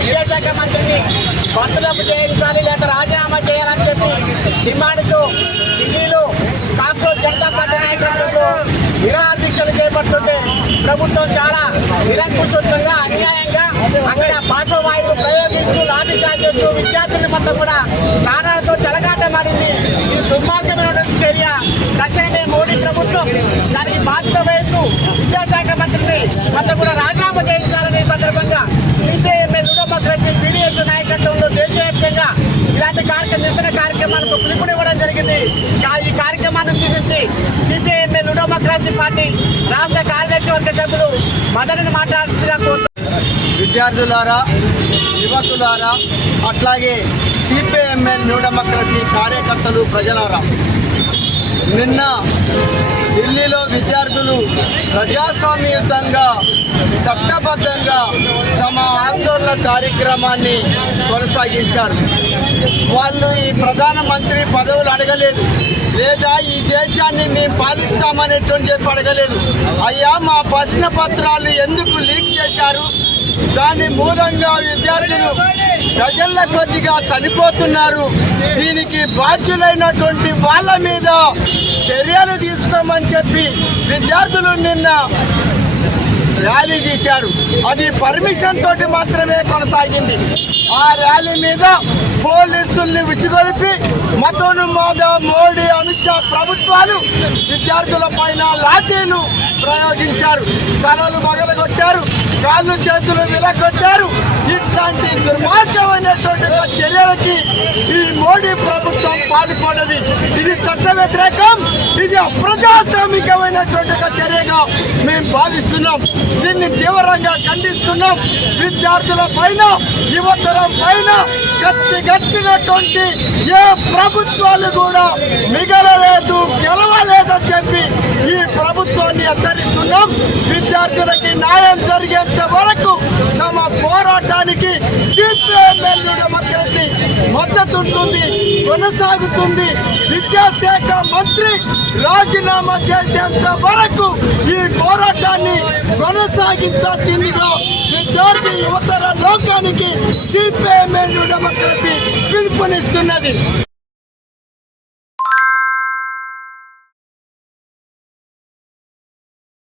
విద్యాశాఖ మంత్రిని బర్తరఫ్ చేయించాలి లేదా రాజీనామా చేయాలని చెప్పి డిమాండ్తో ఢిల్లీలో కాంగ్రెస్ జనతా పార్టీ నాయకత్వంలో నిరాహార దీక్షలు చేపడుతుంటే ప్రభుత్వం చాలా నిరంకుశంగా అన్యాయంగా అక్కడ పార్శ్వవాయువులు ప్రయోగిస్తూ లాఠీ చార్జ్ చేస్తూ విద్యార్థుల మొత్తం కూడా ప్రాణాలతో చెలగాటమాడింది. ఇది దుర్మార్గమైన చర్య. తక్షణమే మోడీ ప్రభుత్వం దానికి బాధ్యత వహిస్తూ విద్యాశాఖ మంత్రిని మొత్తం కూడా రాజీనామా చేయించాలనే సందర్భంగా సిపిఐఎంఎల్ లుడోమోక్రసీ పీడీఎస్ నాయకత్వంలో దేశవ్యాప్తంగా ఇలాంటి నిరసన కార్యక్రమాలకు పిలుపునివ్వడం జరిగింది. ఈ కార్యక్రమాన్ని ఉద్దేశించి సిపిఐఎంఎల్ లుడోమోక్రసీ పార్టీ రాష్ట్ర కార్యదర్శి వర్గ సభ్యులు మదనని మాట్లాడాల్సిందిగా కోరుతున్నారు. విద్యార్థులారా, యువకులారా, అట్లాగే సిపిఐఎంఎల్ న్యూ డెమోక్రసీ కార్యకర్తలు, ప్రజలారా, నిన్న ఢిల్లీలో విద్యార్థులు ప్రజాస్వామ్యయుతంగా చట్టబద్ధంగా తమ ఆందోళన కార్యక్రమాన్ని కొనసాగించారు. వాళ్ళు ఈ ప్రధానమంత్రి పదవులు అడగలేదు, లేదా ఈ దేశాన్ని మేము పాలిస్తామనేటువంటి చెప్పి అడగలేదు. అయ్యా, మా ప్రశ్న పత్రాలు ఎందుకు లీక్ చేశారు, దాని మూలంగా విద్యార్థులు ప్రజల కొద్దిగా చనిపోతున్నారు, దీనికి బాధ్యులైనటువంటి వాళ్ళ మీద చర్యలు తీసుకోమని చెప్పి విద్యార్థులు నిన్న ర్యాలీ తీశారు. అది పర్మిషన్ తోటి మాత్రమే కొనసాగింది. ఆ ర్యాలీ మీద పోలీసుల్ని విసిగొలిపి మతోన్మాద మోడీ, అమిత్ షా ప్రభుత్వాలు విద్యార్థుల పైన లాఠీలు ప్రయోగించారు, తలలు పగలగొట్టారు, కాళ్ళు చేతులు విలగొట్టారు. ఇట్లాంటి దుర్మార్గమైనటువంటి చర్యలకి ఈ మోడీ ప్రభుత్వం పాల్పడది. ఇది చట్ట వ్యతిరేకం, ఇది అప్రజాస్వామికమైనటువంటి చర్యగా మేము భావిస్తున్నాం. దీన్ని తీవ్రంగా ఖండిస్తున్నాం. విద్యార్థుల పైన, యువతరం పైన గట్టినటువంటి ఏ ప్రభుత్వాలు కూడా మిగలలేదు, గెలవలేదని చెప్పి ఈ ప్రభుత్వాన్ని హెచ్చరిస్తున్నాం. విద్యార్థులకి న్యాయం జరిగేంత వరకు తమ పోరాటానికి సిపిఐఎంఎల్ డెమోక్రసీ మద్దతు ఉంటుంది, కొనసాగుతుంది. విద్యాశాఖ మంత్రి రాజీనామా చేసేంత వరకు ఈ పోరాటాన్ని కొనసాగించాల్సిందిగా విద్యార్థి యువతర లోకానికి సిపిఐఎంఎల్ డెమోక్రసీ పిలుపునిస్తున్నది.